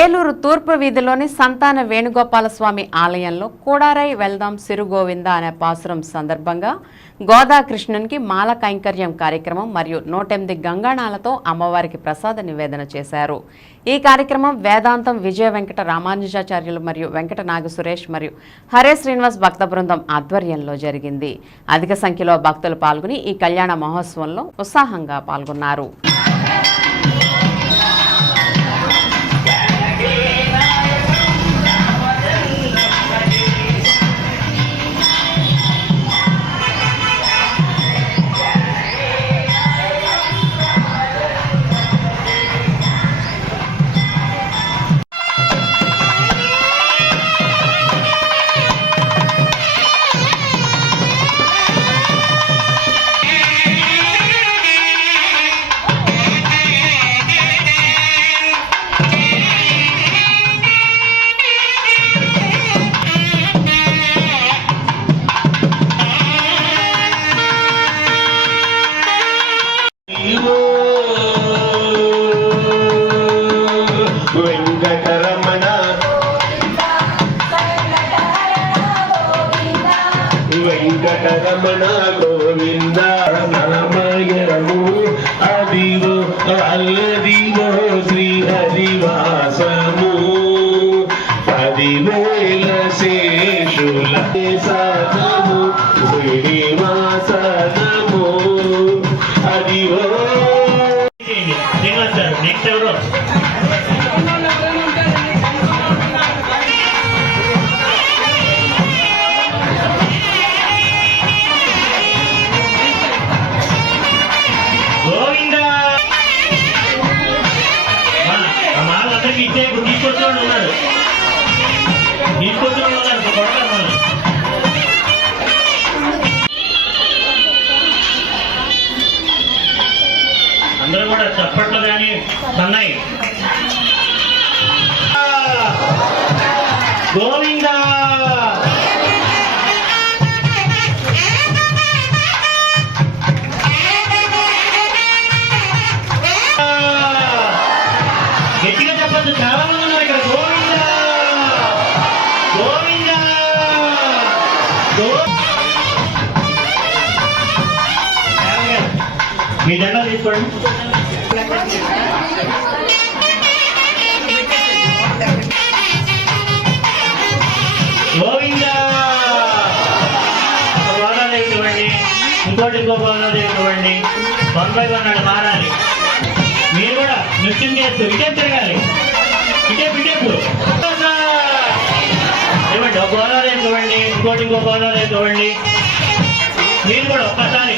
ఏలూరు తూర్పు వీధిలోని సంతాన వేణుగోపాలస్వామి ఆలయంలో కూడారై వెళ్దాం సిరుగోవింద అనే పాసురం సందర్భంగా గోదాకృష్ణునికి మాల కైంకర్యం కార్యక్రమం మరియు నూటెనిమిది గంగాణాలతో అమ్మవారికి ప్రసాద నివేదన చేశారు. ఈ కార్యక్రమం వేదాంతం విజయ వెంకట రామానుజాచార్యులు మరియు వెంకట నాగ సురేష్ మరియు హరే శ్రీనివాస్ భక్త బృందం ఆధ్వర్యంలో జరిగింది. అధిక సంఖ్యలో భక్తులు పాల్గొని ఈ కళ్యాణ మహోత్సవంలో ఉత్సాహంగా పాల్గొన్నారు. వెంకటరమణ వెంకటరమణ గోవింద. రమయము అదివో అల్లదివో శ్రీ హరివాసము పదివేల శేషుల సనము శ్రీనివాసనము అదివో తీసుకొచ్చిన ఉన్నారు. తీసుకొచ్చిన ఉన్నారు. కొడతారు అందరూ కూడా చప్పట్లు కానీ సన్నాయి గోవి మీ దండ తీసుకోండి. గోవింద! ఒక ఇవ్వండి ఇంకోటి ఇంకో గోదావరి ఇవ్వండి వన్ బై మారాలి. మీరు కూడా నృత్యం చేస్తూ ఇటే తిరగాలి ఇటే పిటేపు ఇవ్వండి ఒక ఇవ్వండి ఇంకోటి ఇంకో గోదావరి ఇవ్వండి మీరు కూడా ఒక్కసారి